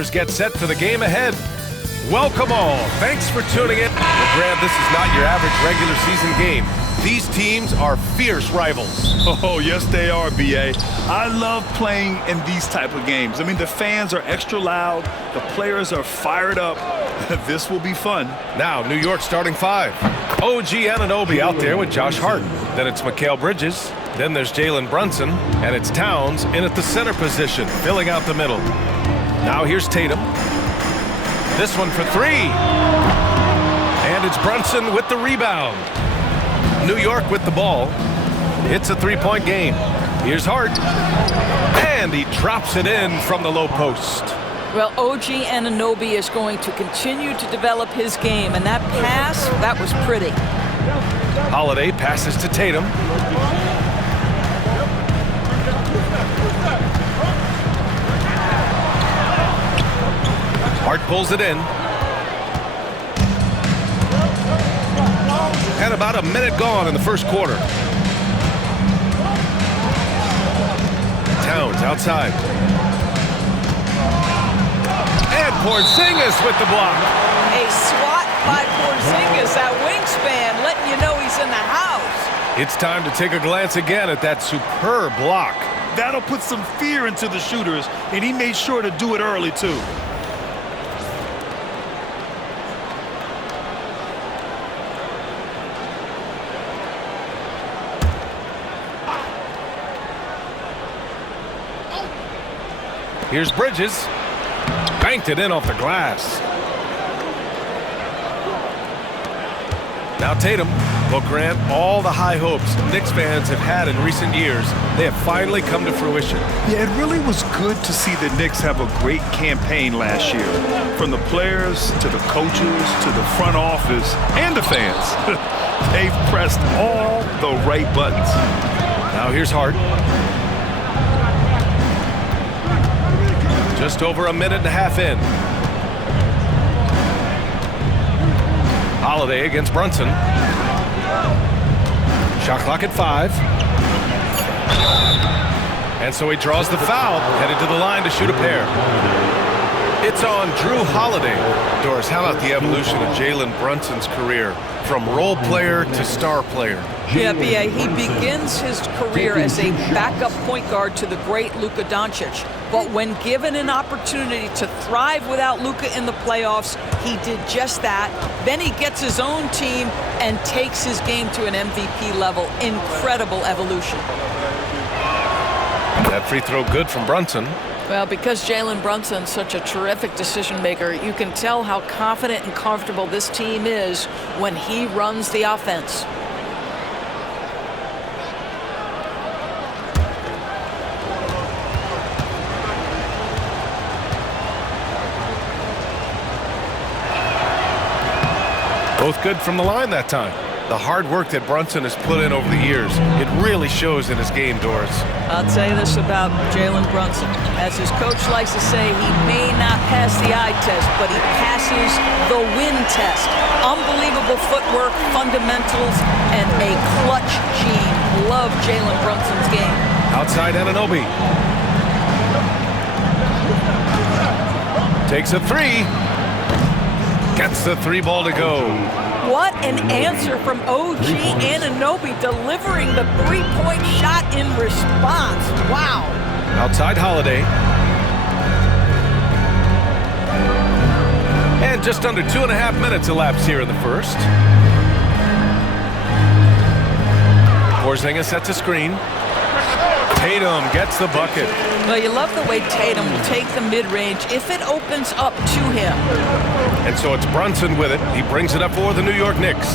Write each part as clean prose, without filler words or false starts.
players get set for the game ahead. Welcome all. Thanks for tuning in. Well, Grant, this is not your average regular season game. These teams are fierce rivals. Oh, yes, they are, B.A. I love playing in these type of games. I mean, the fans are extra loud. The players are fired up. This will be fun. Now, New York starting five. OG Anunoby out there with Josh Hart. Then it's Mikal Bridges. Then there's Jalen Brunson. And it's Towns in at the center position, filling out the middle. Now here's Tatum. This one for three. And it's Brunson with the rebound. New York with the ball. It's a three-point game. Here's Hart. And he drops it in from the low post. Well, OG Anunoby is going to continue to develop his game, and that pass, that was pretty. Holiday passes to Tatum. Hart pulls it in. And about a minute gone in the first quarter. Towns outside. And Porzingis with the block. A swat by Porzingis, that wingspan, letting you know he's in the house. It's time to take a glance again at that superb block. That'll put some fear into the shooters, and he made sure to do it early, too. Here's Bridges. Banked it in off the glass. Now Tatum. Well, Grant, all the high hopes Knicks fans have had in recent years, they have finally come to fruition. Yeah, it really was good to see the Knicks have a great campaign last year. From the players to the coaches to the front office and the fans. They've pressed all the right buttons. Now here's Hart. Just over a minute and a half in. Holiday against Brunson. Shot clock at 5. And so he draws the foul, headed to the line to shoot a pair. It's on Drew Holiday. Doris, how about the evolution of Jalen Brunson's career from role player to star player? Yeah, B.A., he begins his career as a backup point guard to the great Luka Doncic. But when given an opportunity to thrive without Luka in the playoffs, he did just that. Then he gets his own team and takes his game to an MVP level. Incredible evolution. That free throw good from Brunson. Well, because Jalen Brunson's such a terrific decision maker, you can tell how confident and comfortable this team is when he runs the offense. Both good from the line that time. The hard work that Brunson has put in over the years, it really shows in his game, Doris. I'll tell you this about Jalen Brunson. As his coach likes to say, he may not pass the eye test, but he passes the win test. Unbelievable footwork, fundamentals, and a clutch gene. Love Jalen Brunson's game. Outside Anunoby. Takes a three. Gets the three ball to go. What an answer from OG Anunoby, delivering the three-point shot in response. Wow. Outside Holiday. And just under 2.5 minutes elapsed here in the first. Porzingis sets a screen. Tatum gets the bucket. Well, you love the way Tatum will take the mid-range if it opens up to him. And so it's Brunson with it. He brings it up for the New York Knicks.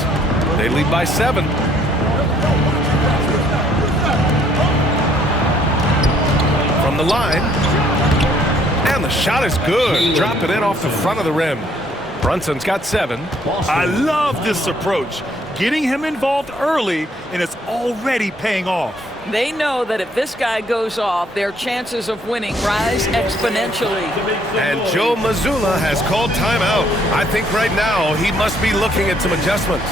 They lead by 7. From the line. And the shot is good. Drop it in off the front of the rim. Brunson's got 7. I love this approach. Getting him involved early, and it's already paying off. They know that if this guy goes off, their chances of winning rise exponentially. And Joe Mazzulla has called timeout. I think right now he must be looking at some adjustments.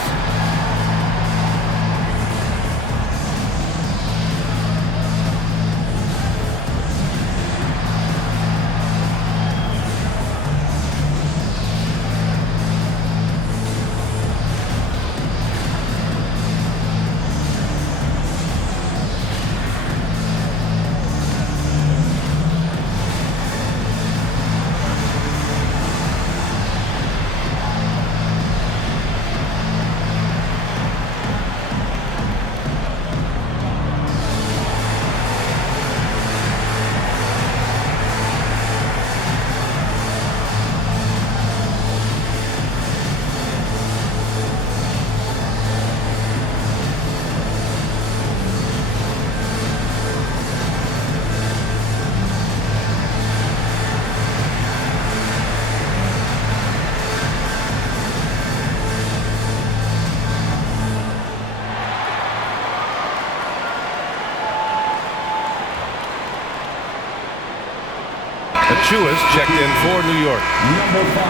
Achua's checked in for New York. Number 5,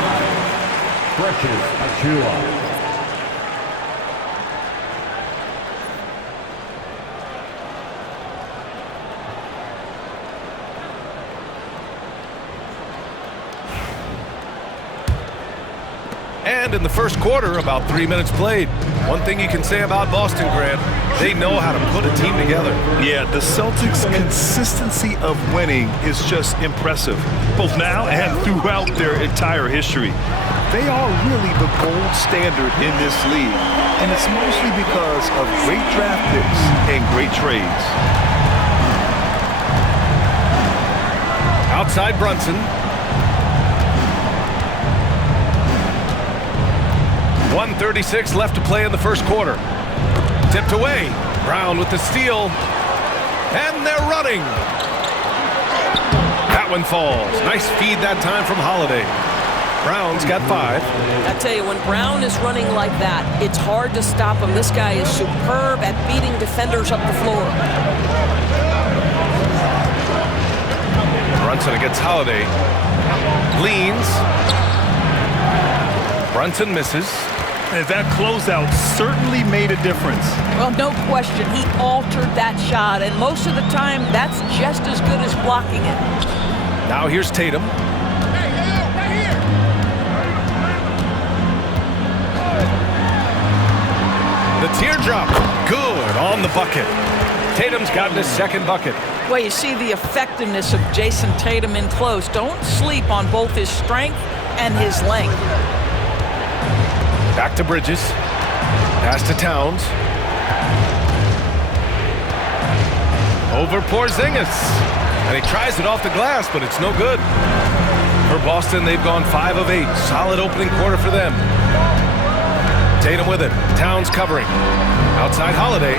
Precious Achua. And in the first quarter, about 3 minutes played. One thing you can say about Boston, Grant, they know how to put a team together. Yeah, the Celtics' consistency of winning is just impressive, both now and throughout their entire history. They are really the gold standard in this league, and it's mostly because of great draft picks and great trades. Outside Brunson. 1:36 left to play in the first quarter. Tipped away. Brown with the steal. And they're running. That one falls. Nice feed that time from Holiday. Brown's got 5. I tell you, when Brown is running like that, it's hard to stop him. This guy is superb at beating defenders up the floor. Brunson against Holiday. Leans. Brunson misses. And that closeout certainly made a difference. Well, no question. He altered that shot, and most of the time, that's just as good as blocking it. Now here's Tatum. The teardrop. Good on the bucket. Tatum's gotten his second bucket. Well, you see the effectiveness of Jason Tatum in close. Don't sleep on both his strength and his length. Back to Bridges. Pass to Towns. Over Porzingis. And he tries it off the glass, but it's no good. For Boston, they've gone 5 of 8. Solid opening quarter for them. Tatum with it. Towns covering. Outside Holiday.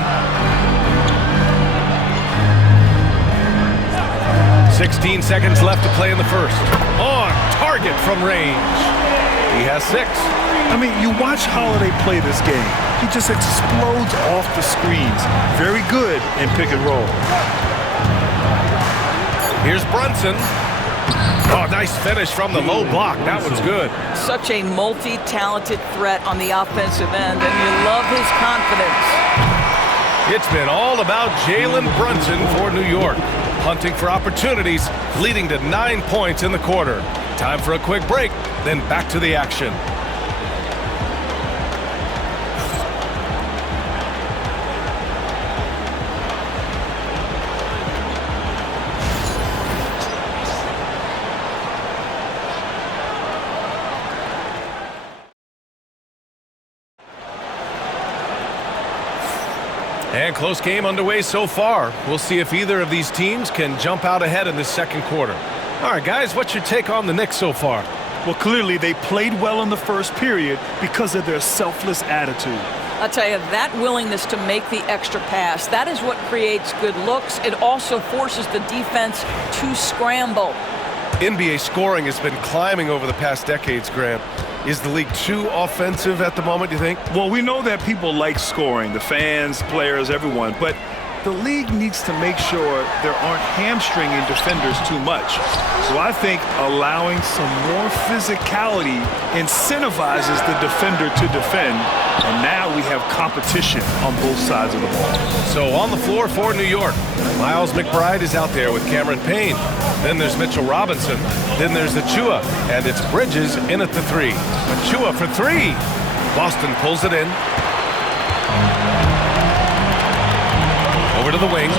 16 seconds left to play in the first. On target from range. He has 6. I mean, you watch Holiday play this game. He just explodes off the screens. Very good in pick and roll. Here's Brunson. Oh, nice finish from the low block. That one's good. Such a multi-talented threat on the offensive end, and you love his confidence. It's been all about Jalen Brunson for New York. Hunting for opportunities, leading to 9 points in the quarter. Time for a quick break, then back to the action. And close game underway so far. We'll see if either of these teams can jump out ahead in this second quarter. All right, guys, what's your take on the Knicks so far? Well, clearly they played well in the first period because of their selfless attitude. I'll tell you, that willingness to make the extra pass, that is what creates good looks. It also forces the defense to scramble. NBA scoring has been climbing over the past decades, Grant. Is the league too offensive at the moment, do you think? Well, we know that people like scoring, the fans, players, everyone, but the league needs to make sure there aren't hamstringing defenders too much. So I think allowing some more physicality incentivizes the defender to defend, and now we have competition on both sides of the ball. So on the floor for New York, Miles McBride is out there with Cameron Payne. Then there's Mitchell Robinson. Then there's Achua, and it's Bridges in at the 3. Achua for 3. Boston pulls it in. Over to the wing.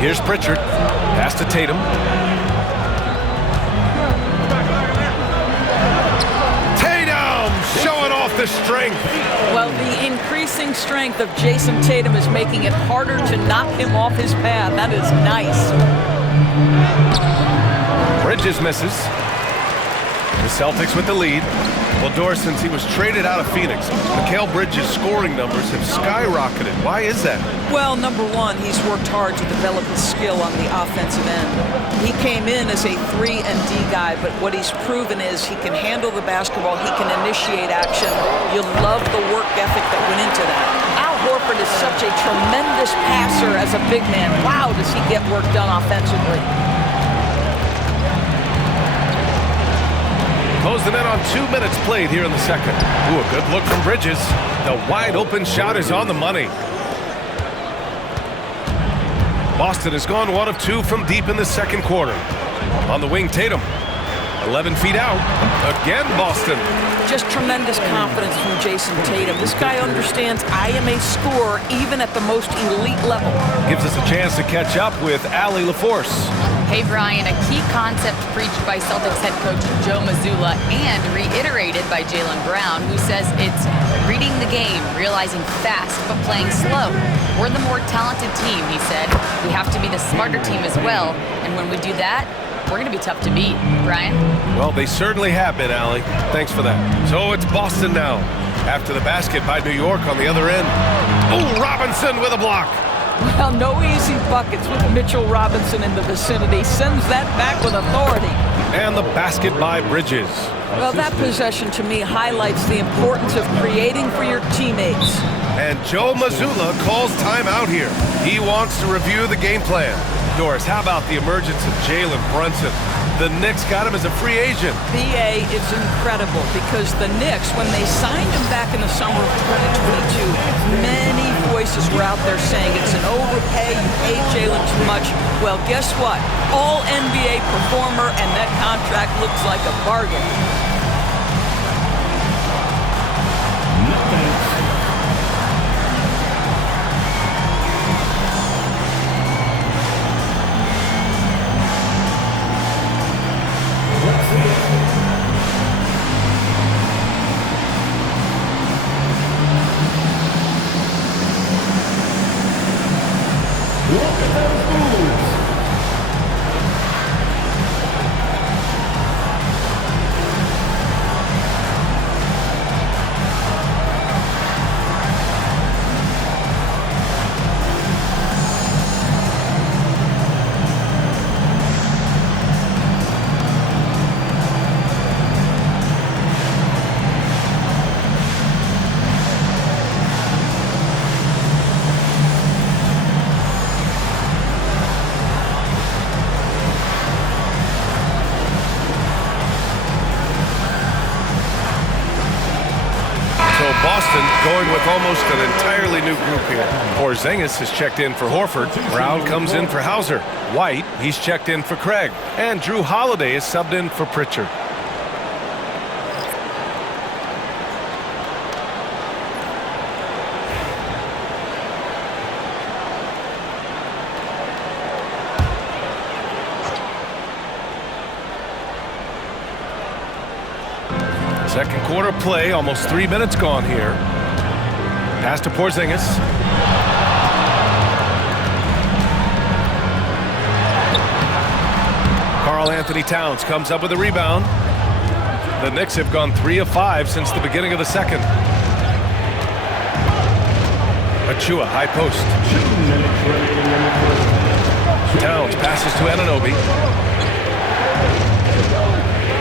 Here's Pritchard. Pass to Tatum. Tatum showing off the strength. Well, the increasing strength of Jason Tatum is making it harder to knock him off his path. That is nice. Bridges misses. The Celtics with the lead. Well, Doris, since he was traded out of Phoenix, Mikal Bridges' scoring numbers have skyrocketed. Why is that? Well, number one, he's worked hard to develop his skill on the offensive end. He came in as a 3-and-D guy, but what he's proven is he can handle the basketball, he can initiate action. You love the work ethic that went into that. Horford is such a tremendous passer as a big man. Wow, does he get work done offensively. Close the net on 2 minutes played here in the second. Ooh, a good look from Bridges. The wide open shot is on the money. Boston has gone 1 of 2 from deep in the second quarter. On the wing, Tatum. 11 feet out. Again, Boston. Just tremendous confidence from Jason Tatum. This guy understands I am a scorer even at the most elite level. Gives us a chance to catch up with Allie LaForce. Hey, Brian, a key concept preached by Celtics head coach Joe Mazzulla and reiterated by Jaylen Brown, who says it's reading the game, realizing fast, but playing slow. We're the more talented team, he said. We have to be the smarter team as well, and when we do that, we're going to be tough to beat. Brian? Well, they certainly have been, Allie. Thanks for that. So it's Boston now. After the basket by New York on the other end. Oh, Robinson with a block. Well, no easy buckets with Mitchell Robinson in the vicinity. Sends that back with authority. And the basket by Bridges. Well, that possession to me highlights the importance of creating for your teammates. And Joe Mazzulla calls timeout here. He wants to review the game plan. Doris, how about the emergence of Jalen Brunson? The Knicks got him as a free agent. BA is incredible because the Knicks, when they signed him back in the summer of 2022, many voices were out there saying it's an overpay, you paid Jalen too much. Well, guess what? All NBA performer, and that contract looks like a bargain. Boston going with almost an entirely new group here. Porzingis has checked in for Horford. Brown comes in for Hauser. White, he's checked in for Craig. And Drew Holiday is subbed in for Pritchard. Second quarter play, almost 3 minutes gone here. Pass to Porzingis. Karl Anthony Towns comes up with a rebound. The Knicks have gone 3 of 5 since the beginning of the second. Achua, high post. Towns passes to Anunoby.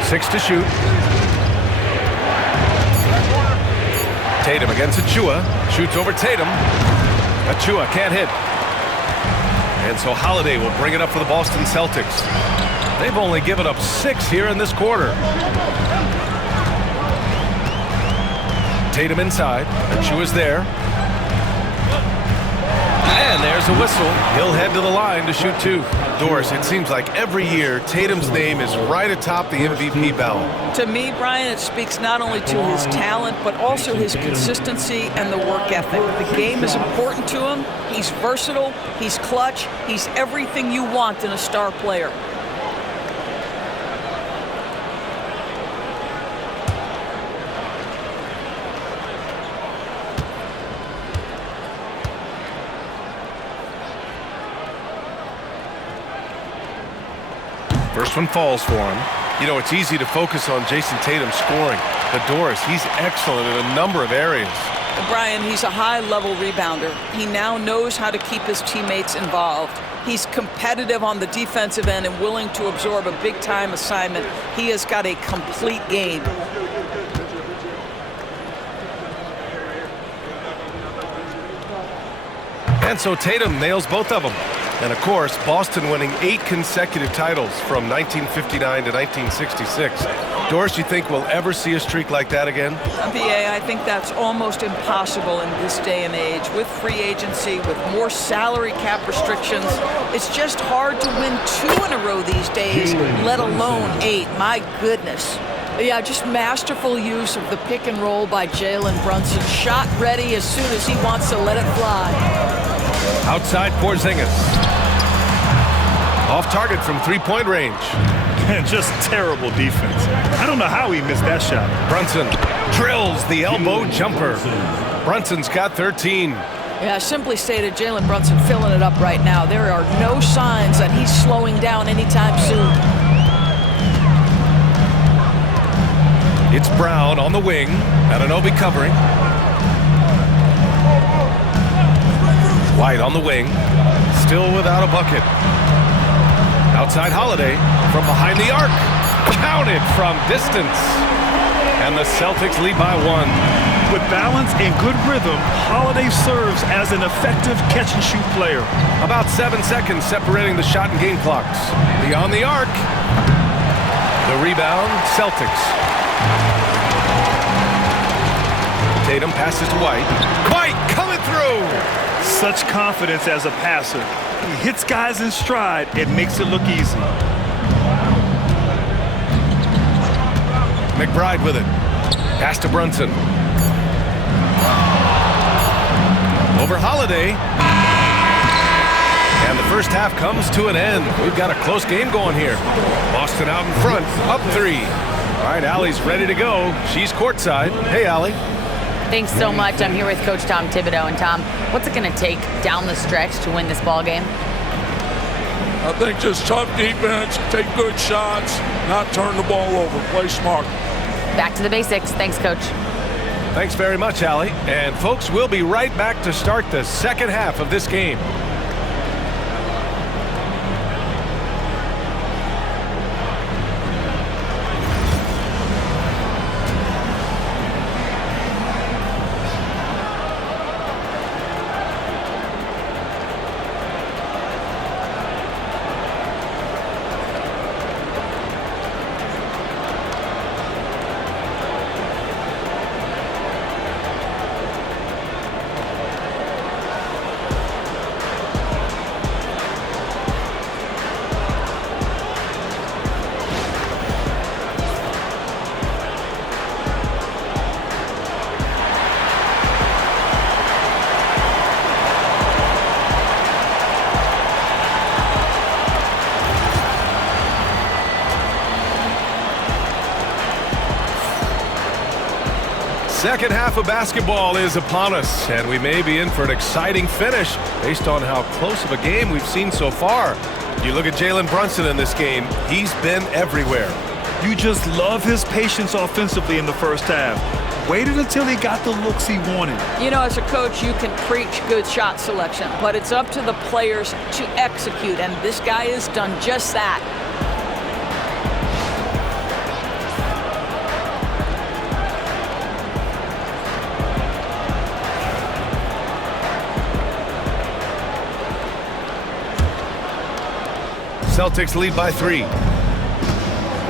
6 to shoot. Tatum against Achua. Shoots over Tatum. Achua can't hit. And so Holiday will bring it up for the Boston Celtics. They've only given up 6 here in this quarter. Tatum inside. Achua's there. And there's a whistle. He'll head to the line to shoot 2. Doris, it seems like every year Tatum's name is right atop the MVP ballot. To me, Brian, it speaks not only to his talent, but also his consistency and the work ethic. The game is important to him. He's versatile. He's clutch. He's everything you want in a star player. First one falls for him. You know, it's easy to focus on Jason Tatum scoring. But Doris, he's excellent in a number of areas. Brian, he's a high-level rebounder. He now knows how to keep his teammates involved. He's competitive on the defensive end and willing to absorb a big-time assignment. He has got a complete game. And so Tatum nails both of them. And, of course, Boston winning 8 consecutive titles from 1959 to 1966. Doris, you think we'll ever see a streak like that again? BA, I think that's almost impossible in this day and age. With free agency, with more salary cap restrictions, it's just hard to win 2 in a row these days, let alone 8. My goodness. Yeah, just masterful use of the pick and roll by Jalen Brunson. Shot ready as soon as he wants to let it fly. Outside Porzingis. Off target from three-point range. And just terrible defense. I don't know how he missed that shot. Brunson drills the elbow jumper. Brunson's got 13. Yeah, simply stated, Jalen Brunson filling it up right now. There are no signs that he's slowing down anytime soon. It's Brown on the wing. Anunoby covering. White on the wing. Still without a bucket. Outside Holiday from behind the arc. Counted from distance. And the Celtics lead by 1. With balance and good rhythm, Holiday serves as an effective catch-and-shoot player. About 7 seconds separating the shot and game clocks. Beyond the arc. The rebound, Celtics. Tatum passes to White. White coming through! Such confidence as a passer. He hits guys in stride and makes it look easy. McBride with it. Pass to Brunson. Over Holiday. And the first half comes to an end. We've got a close game going here. Boston out in front, up 3. All right, Allie's ready to go. She's courtside. Hey, Allie. Thanks so much. I'm here with Coach Tom Thibodeau. And Tom, what's it going to take down the stretch to win this ball game? I think just tough defense, take good shots, not turn the ball over, play smart. Back to the basics. Thanks, Coach. Thanks very much, Allie. And folks, we'll be right back to start the second half of this game. Second half of basketball is upon us, and we may be in for an exciting finish based on how close of a game we've seen so far. You look at Jalen Brunson in this game, he's been everywhere. You just love his patience offensively in the first half. Waited until he got the looks he wanted. You know, as a coach, you can preach good shot selection, but it's up to the players to execute, and this guy has done just that. Celtics lead by 3.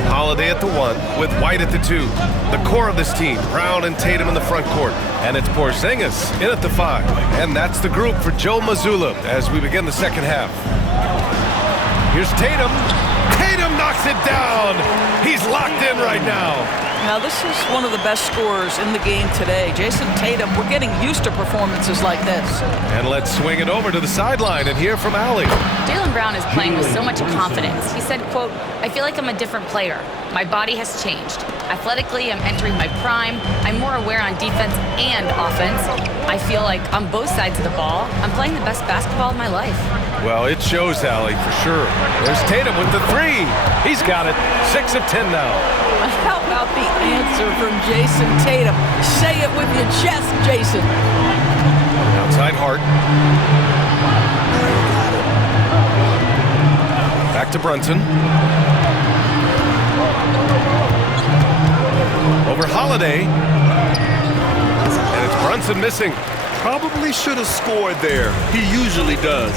Holiday at the 1 with White at the 2. The core of this team, Brown and Tatum in the front court. And it's Porzingis in at the 5. And that's the group for Joe Mazzulla as we begin the second half. Here's Tatum. Tatum knocks it down. He's locked in right now. Now, this is one of the best scorers in the game today. Jason Tatum, we're getting used to performances like this. And let's swing it over to the sideline and hear from Allie. Jalen Brown is playing with so much confidence. He said, quote, "I feel like I'm a different player. My body has changed. Athletically, I'm entering my prime. I'm more aware on defense and offense. I feel like on both sides of the ball, I'm playing the best basketball of my life." Well, it shows, Allie, for sure. There's Tatum with the 3. He's got it. 6 of 10 now. How about the answer from Jason Tatum? Say it with your chest, Jason. Outside Hart. Back to Brunson. Over Holiday. And it's Brunson missing. Probably should have scored there. He usually does.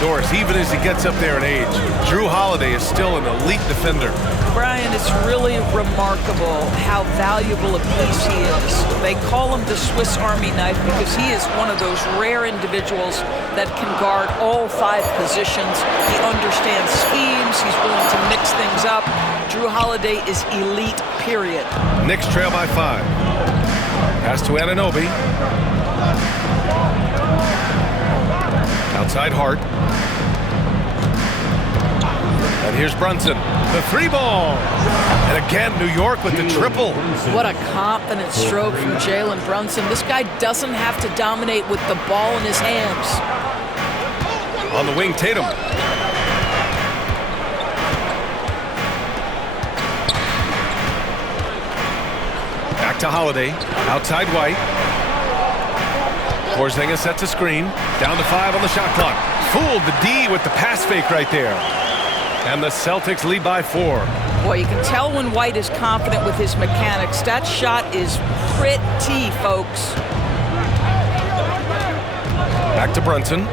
Doris, even as he gets up there in age, Drew Holiday is still an elite defender. Brian, it's really remarkable how valuable a piece he is. They call him the Swiss Army knife because he is one of those rare individuals that can guard all 5 positions. He understands schemes. He's willing to mix things up. Drew Holiday is elite, period. Knicks trail by 5. Pass to Anunoby. Outside Hart. And here's Brunson. The 3-ball. And again, New York with the triple. What a confident stroke from Jalen Brunson. This guy doesn't have to dominate with the ball in his hands. On the wing, Tatum. Back to Holiday. Outside White. Porzingis sets a screen. Down to 5 on the shot clock. Fooled the D with the pass fake right there. And the Celtics lead by 4. Boy, you can tell when White is confident with his mechanics. That shot is pretty, folks. Back to Brunson.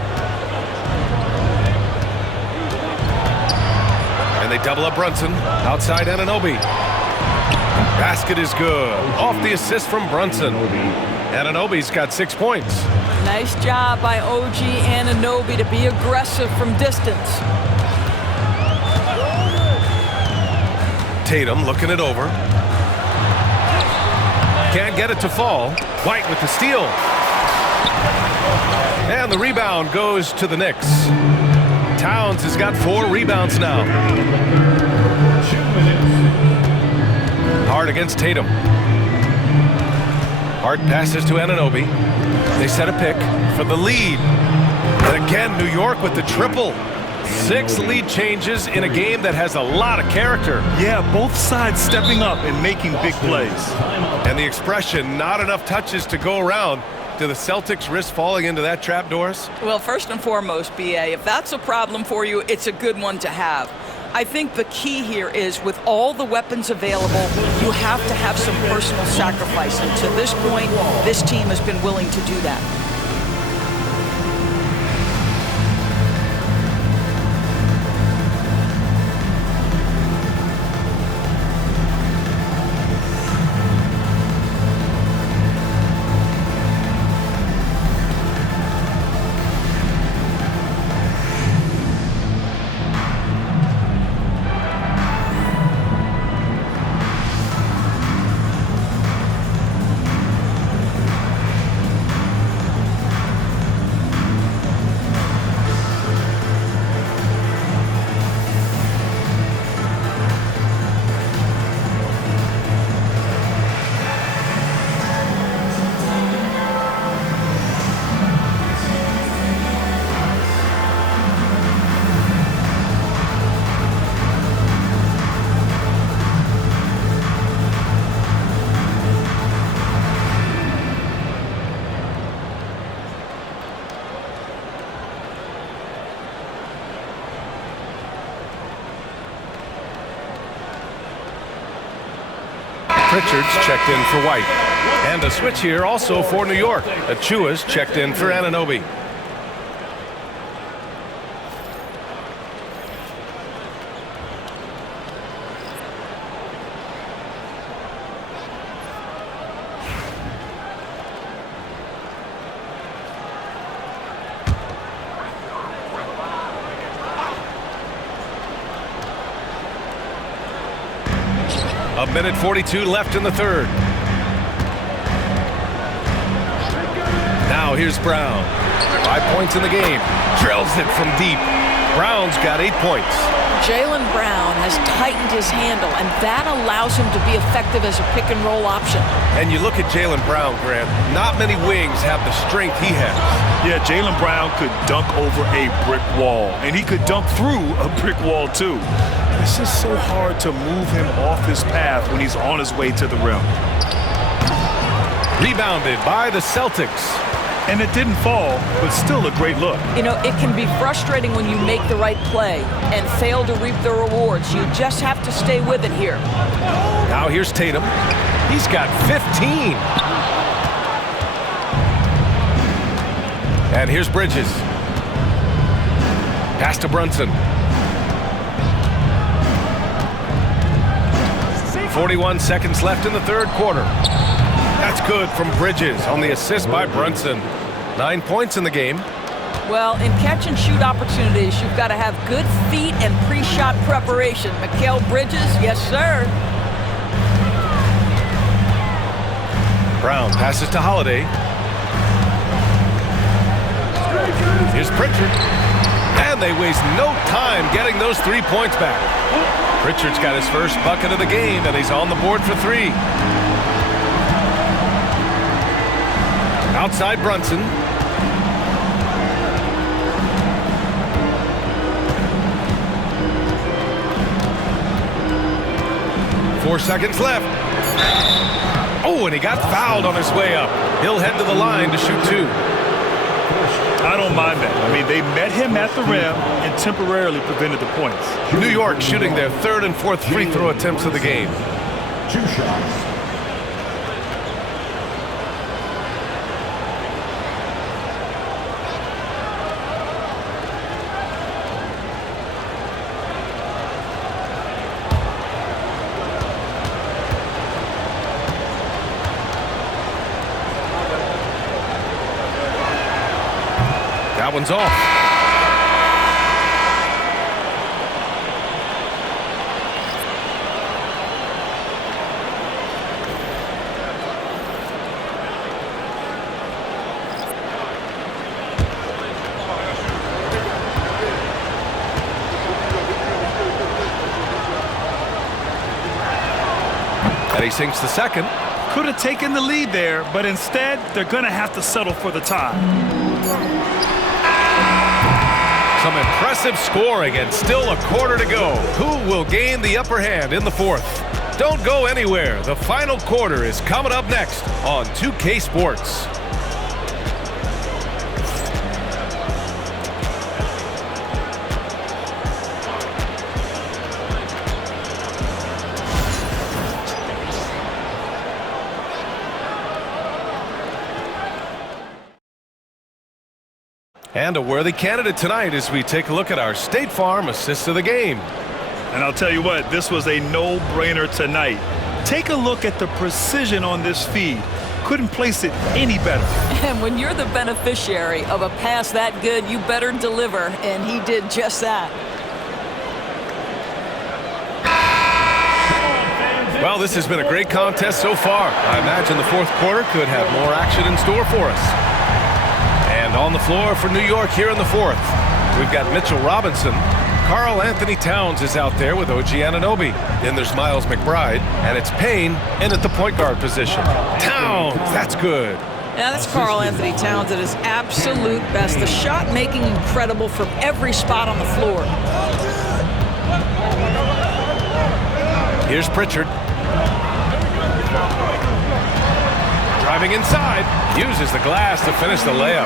And they double up Brunson. Outside Anunoby. Basket is good. Off the assist from Brunson. Anunoby's got 6 points. Nice job by OG Anunoby to be aggressive from distance. Tatum looking it over. Can't get it to fall. White with the steal. And the rebound goes to the Knicks. Towns has got 4 rebounds now. Hart against Tatum. Hart passes to Anunoby. They set a pick for the lead. And again, New York with the triple. 6 lead changes in a game that has a lot of character. Yeah, both sides stepping up and making big plays. And the expression, not enough touches to go around. Do the Celtics risk falling into that trap, Doris? Well, first and foremost, BA, if that's a problem for you, it's a good one to have. I think the key here is with all the weapons available, you have to have some personal sacrifice. And to this point, this team has been willing to do that. Pritchard's checked in for White. And a switch here also for New York. Achua's checked in for Anunoby. A minute 42 left in the third. Now here's Brown. 5 points in the game. Drills it from deep. Brown's got 8 points. Jalen Brown has tightened his handle, and that allows him to be effective as a pick-and-roll option. And you look at Jalen Brown, Grant, not many wings have the strength he has. Yeah, Jalen Brown could dunk over a brick wall, and he could dunk through a brick wall, too. It's just so hard to move him off his path when he's on his way to the rim. Rebounded by the Celtics. And it didn't fall, but still a great look. You know, it can be frustrating when you make the right play and fail to reap the rewards. You just have to stay with it here. Now here's Tatum. He's got 15. And here's Bridges. Pass to Brunson. 41 seconds left in the third quarter. That's good from Bridges on the assist by Brunson. 9 points in the game. Well, in catch-and-shoot opportunities, you've got to have good feet and pre-shot preparation. Mikal Bridges, yes, sir. Brown passes to Holiday. Here's Pritchard. And they waste no time getting those 3 points back. Pritchard's got his first bucket of the game, and he's on the board for 3. Outside Brunson. Four seconds left. Oh, and he got fouled on his way up. He'll head to the line to shoot 2. I don't mind that. I mean, they met him at the rim and temporarily prevented the points. New York shooting their third and fourth free throw attempts of the game. 2 shots. That one's off. And he sinks the second. Could have taken the lead there, but instead, they're going to have to settle for the tie. Some impressive scoring and still a quarter to go. Who will gain the upper hand in the fourth? Don't go anywhere. The final quarter is coming up next on 2K Sports. And a worthy candidate tonight as we take a look at our State Farm assist of the game. And I'll tell you what, this was a no-brainer tonight. Take a look at the precision on this feed. Couldn't place it any better. And when you're the beneficiary of a pass that good, you better deliver, and he did just that. Well, this has been a great contest so far. I imagine the fourth quarter could have more action in store for us. And on the floor for New York here in the fourth, we've got Mitchell Robinson. Karl Anthony Towns is out there with OG Anunoby. Then there's Miles McBride, and it's Payne in at the point guard position. Towns, that's good. Yeah, that's Karl Anthony Towns at his absolute best. The shot making incredible from every spot on the floor. Here's Pritchard. Driving inside, uses the glass to finish the layup.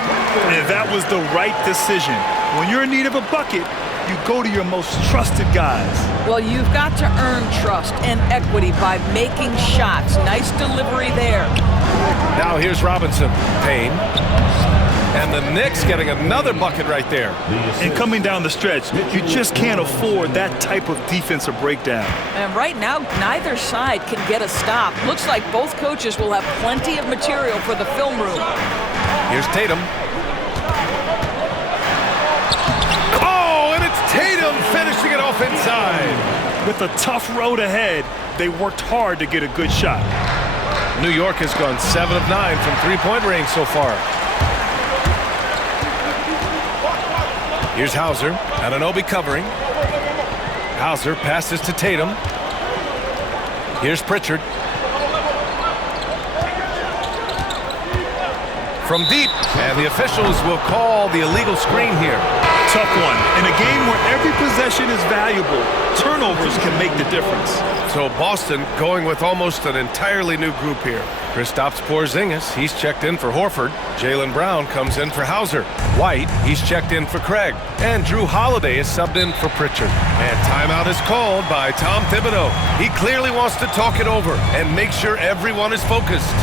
And that was the right decision. When you're in need of a bucket, you go to your most trusted guys. Well, you've got to earn trust and equity by making shots. Nice delivery there. Now here's Robinson. Payne. And the Knicks getting another bucket right there. And coming down the stretch, you just can't afford that type of defensive breakdown. And right now, neither side can get a stop. Looks like both coaches will have plenty of material for the film room. Here's Tatum. Oh, and it's Tatum finishing it off inside. With a tough road ahead, they worked hard to get a good shot. New York has gone 7 of 9 from three-point range so far. Here's Hauser. Anunoby covering. Hauser passes to Tatum. Here's Pritchard. From deep. And the officials will call the illegal screen here. Tough one. In a game where every possession is valuable, turnovers can make the difference. So Boston going with almost an entirely new group here. Kristaps Porzingis, he's checked in for Horford. Jaylen Brown comes in for Hauser. White, he's checked in for Craig. And Drew Holiday is subbed in for Pritchard. And timeout is called by Tom Thibodeau. He clearly wants to talk it over and make sure everyone is focused.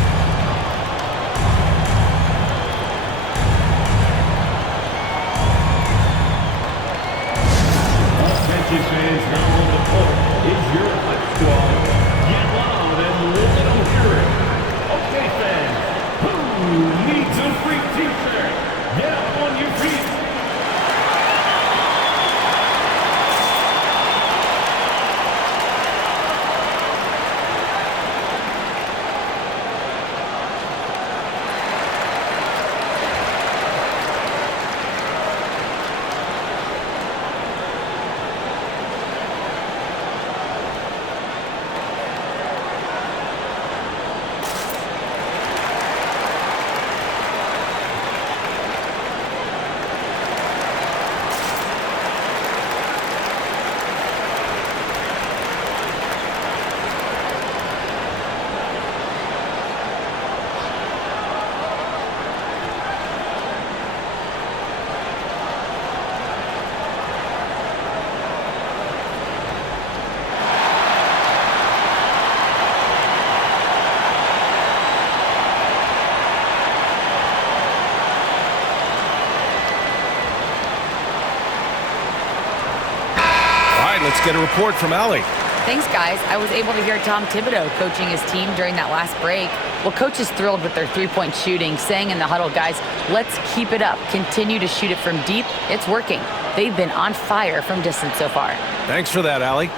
get a report from Allie. Thanks, guys. I was able to hear Tom Thibodeau coaching his team during that last break. Well, coach is thrilled with their three-point shooting, saying in the huddle, guys, let's keep it up. Continue to shoot it from deep. It's working. They've been on fire from distance so far. Thanks for that, Allie.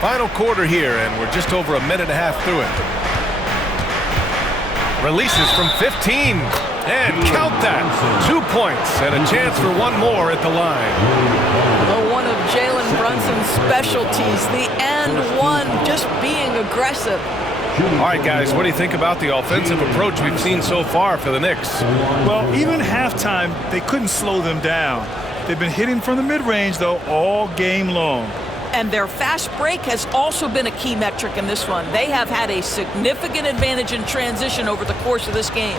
Final quarter here, and we're just over a minute and a half through it. Releases from 15, and count that. 2 points and a chance for one more at the line. One of Jalen Brunson's specialties, the and one, just being aggressive. All right, guys, what do you think about the offensive approach we've seen so far for the Knicks? Well, even halftime, they couldn't slow them down. They've been hitting from the mid-range, though, all game long. And their fast break has also been a key metric in this one. They have had a significant advantage in transition over the course of this game.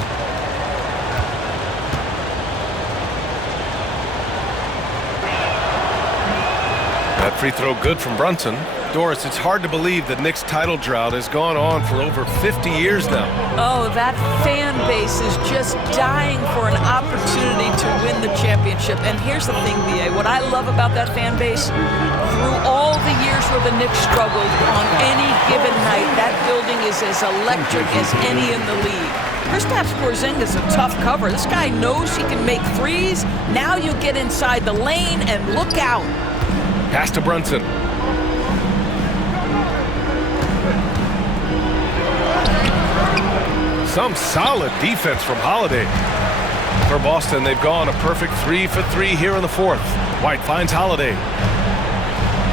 That free throw good from Brunson. Doris, it's hard to believe the Knicks title drought has gone on for over 50 years now. Oh, that fan base is just dying for an opportunity to win the championship. And here's the thing, B.A., what I love about that fan base, through all the years where the Knicks struggled, on any given night, that building is as electric as any in the league. Kristaps Porzingis is a tough cover. This guy knows he can make threes. Now you get inside the lane and look out. Pass to Brunson. Some solid defense from Holiday. For Boston, they've gone a perfect 3 for 3 here in the fourth. White finds Holiday.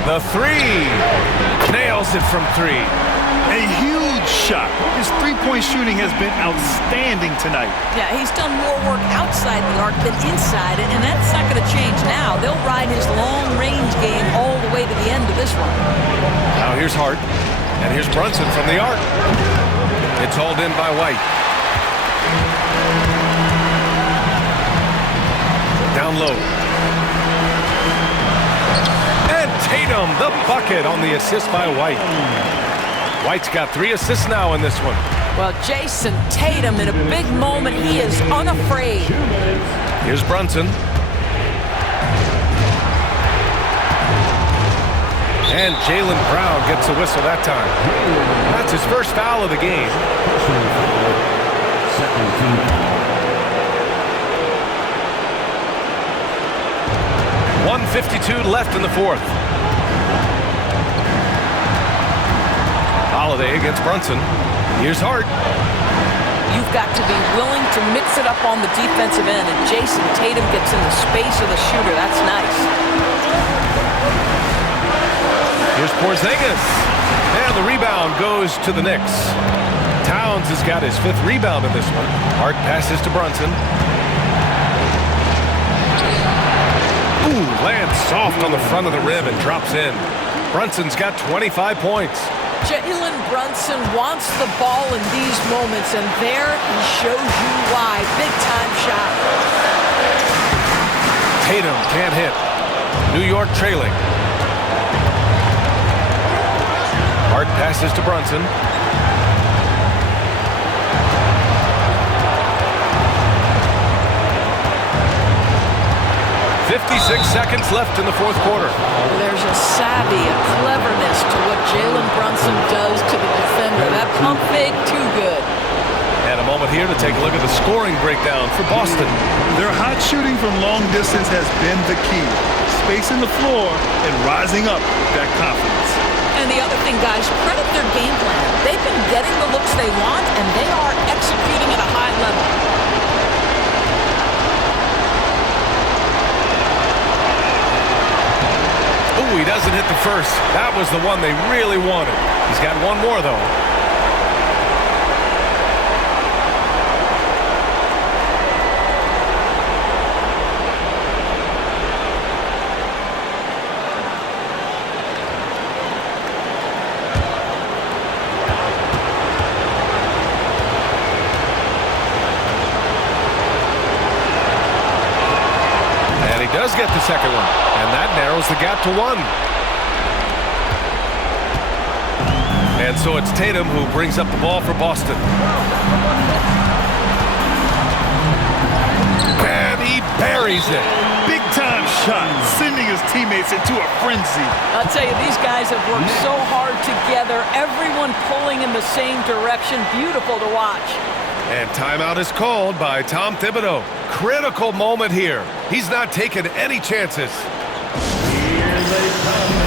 The three. Nails it from 3. A huge shot. His three-point shooting has been outstanding tonight. Yeah, he's done more work outside the arc than inside it, and that's not going to change now. They'll ride his long-range game all the way to the end of this one. Now here's Hart, and here's Brunson from the arc. It's hauled in by White. Down low. And Tatum, the bucket on the assist by White. White's got 3 assists now in this one. Well, Jason Tatum, in a big moment, he is unafraid. Here's Brunson. And Jaylen Brown gets a whistle that time. That's his first foul of the game. 1:52 left in the fourth. Holiday against Brunson. Here's Hart. You've got to be willing to mix it up on the defensive end, and Jason Tatum gets in the space of the shooter. That's nice. Here's Porzingis. And the rebound goes to the Knicks. Towns has got his 5th rebound in this one. Hart passes to Brunson. Ooh, lands soft on the front of the rim and drops in. Brunson's got 25 points. Jalen Brunson wants the ball in these moments, and there he shows you why. Big-time shot. Tatum can't hit. New York trailing. Hart passes to Brunson. "56 seconds left in the fourth quarter. There's a savvy, a cleverness to what Jalen Brunson does to the defender. That pump fake, too good. And a moment here to take a look at the scoring breakdown for Boston. Their hot shooting from long distance has been the key. Spacing the floor and rising up with that confidence. And the other thing, guys, credit their game plan. They've been getting the looks they want, and they are executing at a high level. Ooh, he doesn't hit the first. That was the one they really wanted. He's got one more, though. Does get the second one, and that narrows the gap to 1. And And so it's Tatum who brings up the ball for Boston. And he buries it. Big-time shot, sending his teammates into a frenzy. I'll tell you, these guys have worked so hard together. Everyone pulling in the same direction. Beautiful to watch. And timeout is called by Tom Thibodeau. Critical moment here. He's not taking any chances. Here they come.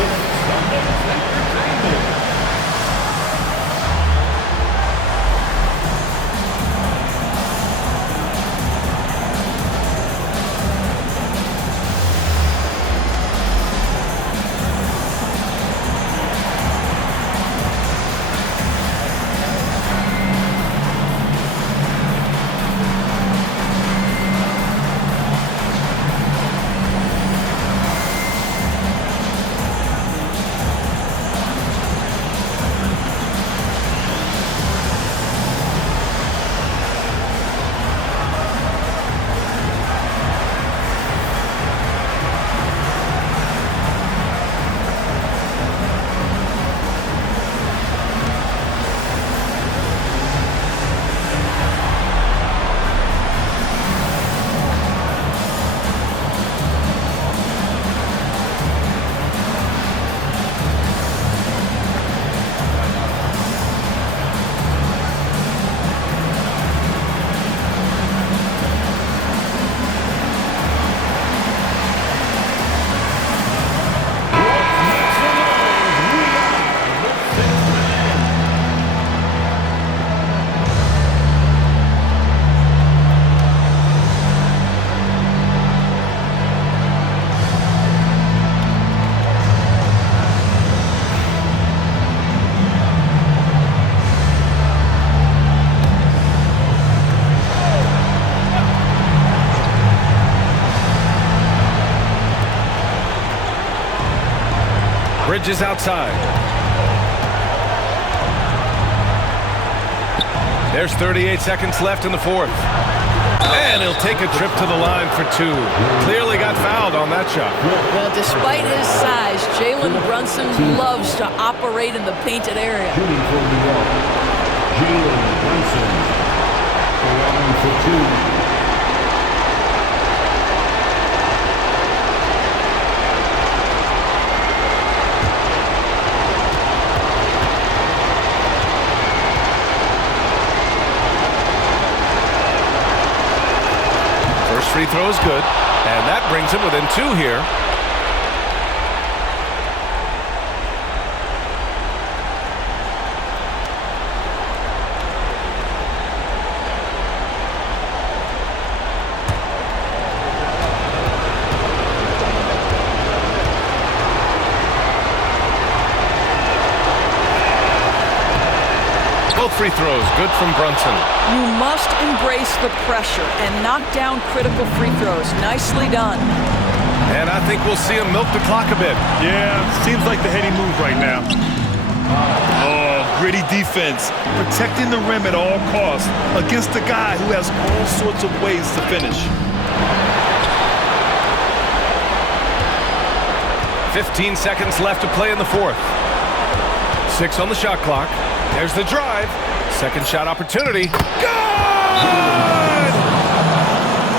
Bridges outside. There's 38 seconds left in the fourth. And he'll take a trip to the line for two. Clearly got fouled on that shot. Well, despite his size, Jalen Brunson loves to operate in the painted area. Shooting for New York, Jalen Brunson. The line for two. Free throw is good, and that brings him within two here. Both free throws good from Brunson. You must embrace the pressure and knock down critical free throws. Nicely done. And I think we'll see him milk the clock a bit. Yeah, seems like the heady move right now. Oh, gritty defense. Protecting the rim at all costs against a guy who has all sorts of ways to finish. 15 seconds left to play in the fourth. 6 on the shot clock. There's the drive. Second shot opportunity. Good!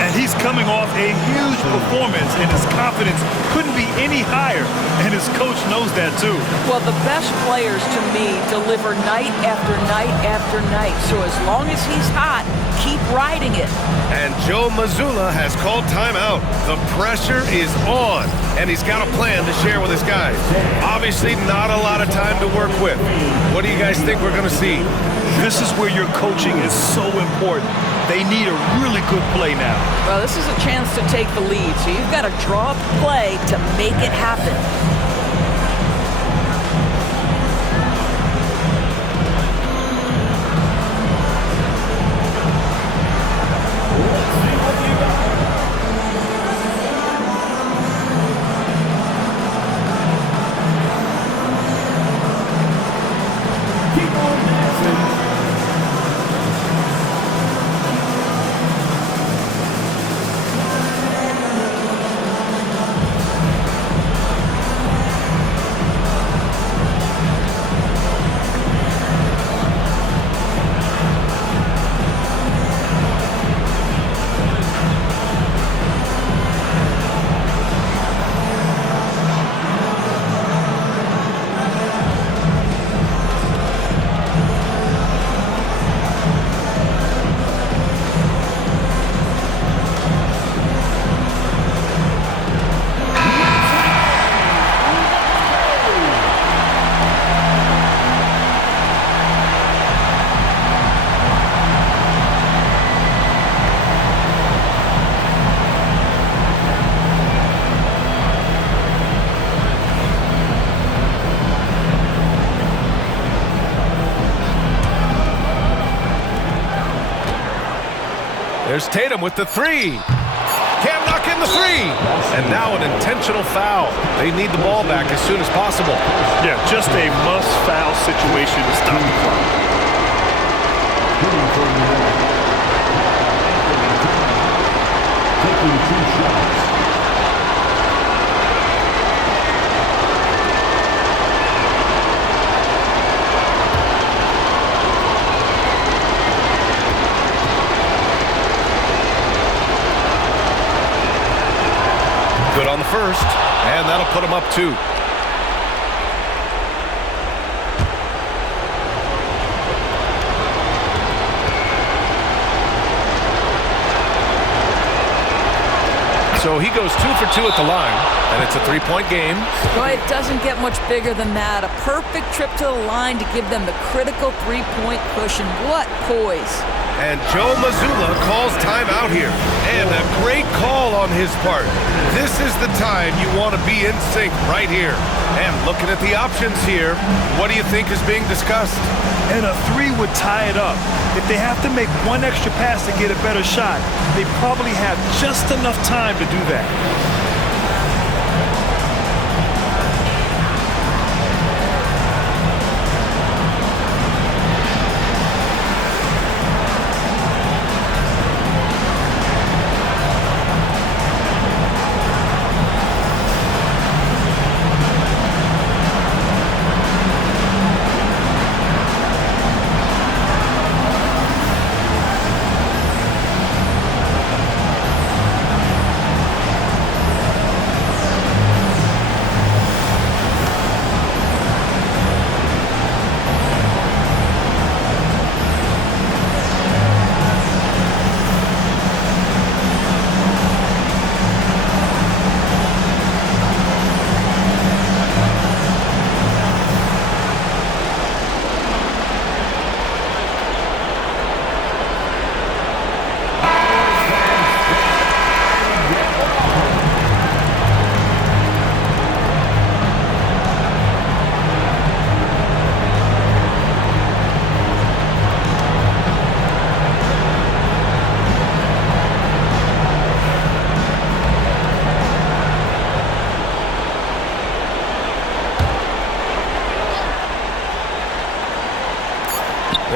And he's coming off a huge performance, and his confidence couldn't be any higher, and his coach knows that too. Well, the best players, to me, deliver night after night after night. So as long as he's hot, keep riding it. And Joe Mazzulla has called timeout. The pressure is on, and he's got a plan to share with his guys. Obviously, not a lot of time to work with. What do you guys think we're going to see? This is where your coaching is so important. They need a really good play now. Well, this is a chance to take the lead, so you've got to draw up a play to make it happen. There's Tatum with the three. Can't knock in the three. And now an intentional foul. They need the ball back as soon as possible. Yeah, just a must-foul situation to stop the clock. Taking 2 shots. Good on the first, and that'll put him up 2. So he goes 2 for 2 at the line, and it's a 3-point game. Well, it doesn't get much bigger than that. A perfect trip to the line to give them the critical 3-point cushion. What poise. And Joe Mazzulla calls timeout here. And a great call on his part. This is the time you want to be in sync right here. And looking at the options here, what do you think is being discussed? And a 3 would tie it up. If they have to make one extra pass to get a better shot, they probably have just enough time to do that.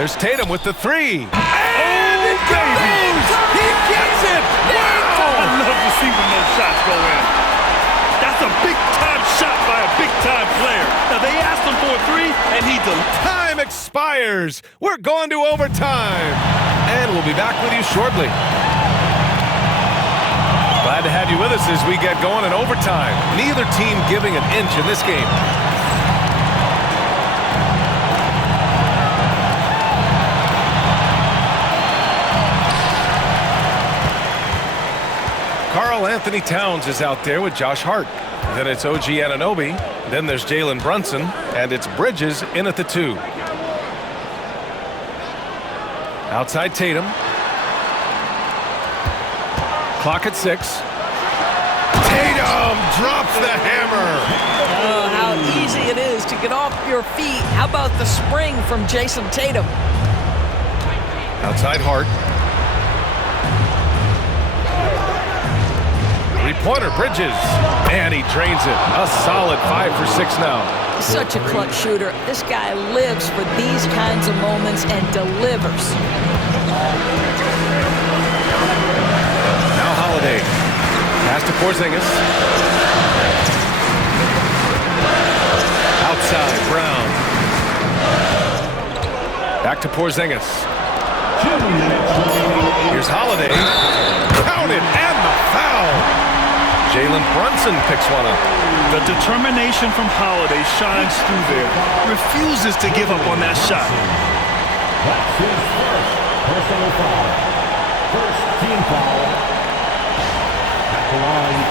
There's Tatum with the three. And it goes! He gets it! Wow! I love to see when those shots go in. That's a big-time shot by a big-time player. Now, they asked him for a 3, and he delivered. Time expires. We're going to overtime. And we'll be back with you shortly. Glad to have you with us as we get going in overtime. Neither team giving an inch in this game. Karl Anthony Towns is out there with Josh Hart. Then it's OG Anunoby. Then there's Jalen Brunson. And it's Bridges in at the 2. Outside Tatum. Clock at 6. Tatum drops the hammer. Oh, how easy it is to get off your feet. How about the spring from Jason Tatum? Outside Hart. Three-pointer Bridges. And he drains it. A solid 5 for 6 now. Such a clutch shooter. This guy lives for these kinds of moments and delivers. Now Holiday. Pass to Porzingis. Outside Brown. Back to Porzingis. Here's Holiday. Count it and the foul. Jalen Brunson picks one up. The determination from Holiday shines through there. Refuses to give up on that shot. That's his first personal foul. First team foul. At the line,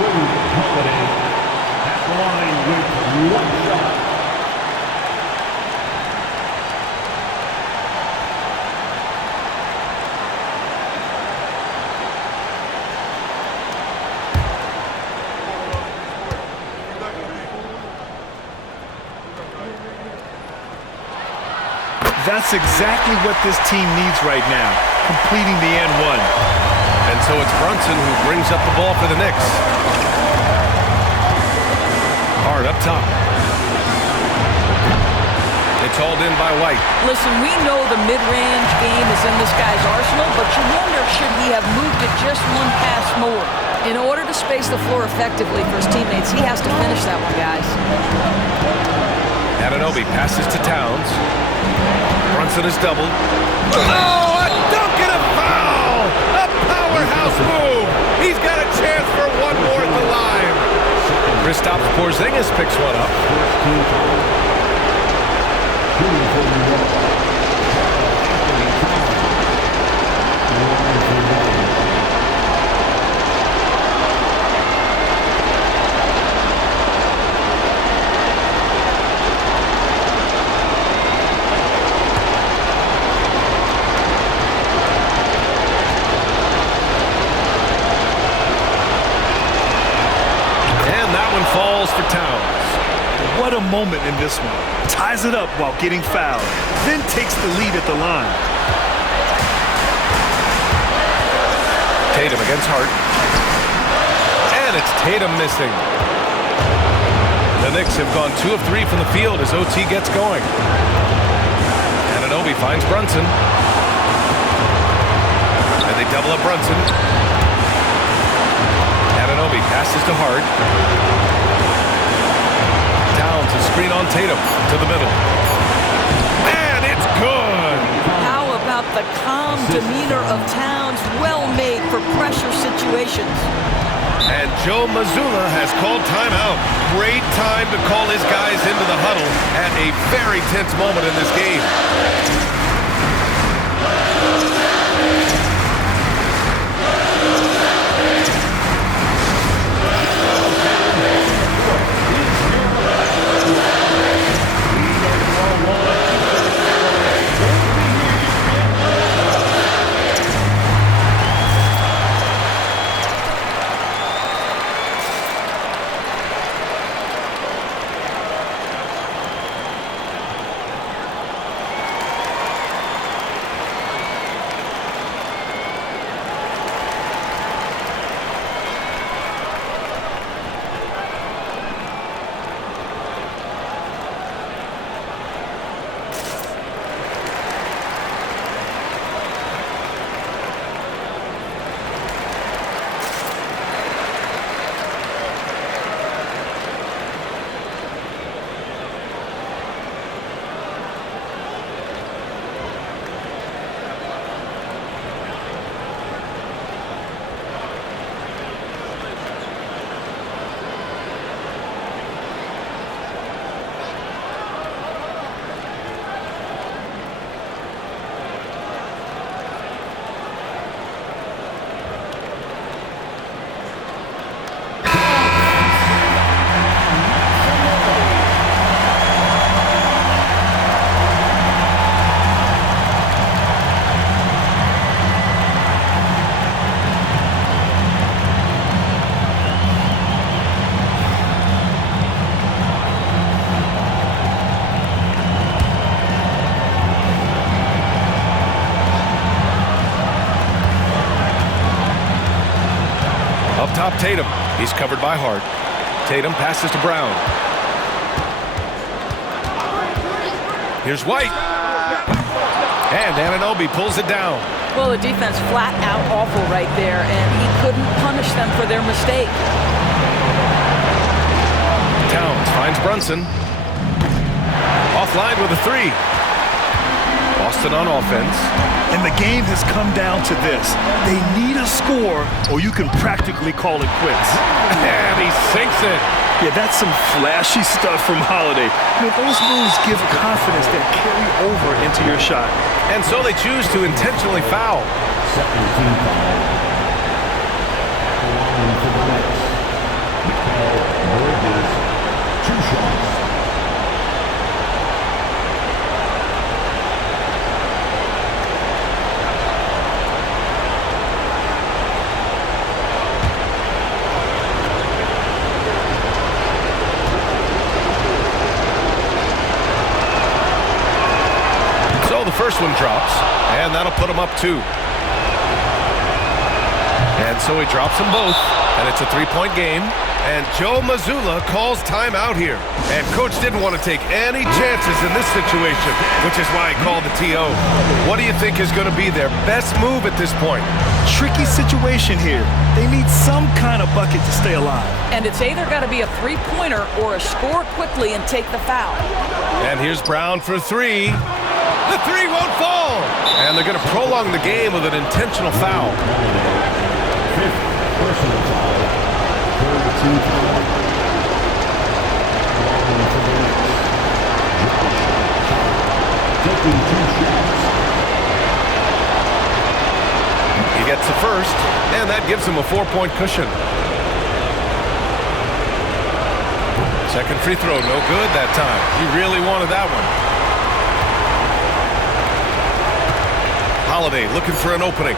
Drew Holiday. At the line with 1 shot. That's exactly what this team needs right now, completing the and one. And so it's Brunson who brings up the ball for the Knicks. Hard up top. It's hauled in by White. Listen, we know the mid-range game is in this guy's arsenal, but you wonder, should he have moved it just one pass more? In order to space the floor effectively for his teammates, he has to finish that one, guys. Anunoby passes to Towns. Brunson is doubled. Oh, a dunk and a foul! A powerhouse move! He's got a chance for one more at the line. Kristaps Porzingis picks one up. Falls for Towns. What a moment in this one. Ties it up while getting fouled, then takes the lead at the line. Tatum against Hart. And it's Tatum missing. The Knicks have gone 2 of 3 from the field as OT gets going. Anunoby finds Brunson. And they double up Brunson. Anunoby passes to Hart. Towns a screen on Tatum to the middle. And it's good! How about the calm demeanor of Towns? Well made for pressure situations. And Joe Mazzulla has called timeout. Great time to call his guys into the huddle at a very tense moment in this game. Up top, Tatum. He's covered by Hart. Tatum passes to Brown. Here's White. And Anunoby pulls it down. Well, the defense flat out awful right there, and he couldn't punish them for their mistake. Towns finds Brunson. Offline with a 3. Boston on offense. And the game has come down to this. They need a score, or you can practically call it quits. And he sinks it. Yeah, that's some flashy stuff from Holiday. I mean, those moves give confidence that carry over into your shot. And so they choose to intentionally foul. Second team foul. Line for the Knicks. Bridges, 2 shots. first one drops, and that'll put him up 2. And so he drops them both, and it's a 3-point game. And Joe Mazzulla calls timeout here. And coach didn't want to take any chances in this situation, which is why he called the TO. What do you think is going to be their best move at this point? Tricky situation here. They need some kind of bucket to stay alive. And it's either got to be a three-pointer or a score quickly and take the foul. And here's Brown for 3. The 3 won't fall. And they're going to prolong the game with an intentional foul. Fifth personal foul. Third team foul. Taking 2 shots. He gets the first, and that gives him a 4-point cushion. Second free throw, no good that time. He really wanted that one. Holiday looking for an opening.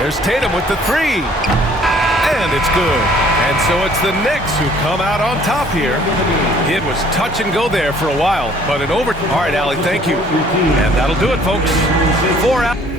There's Tatum with the 3. And it's good. And so it's the Knicks who come out on top here. It was touch and go there for a while, but in overtime. All right, Allie, thank you. And that'll do it, folks. 4 out.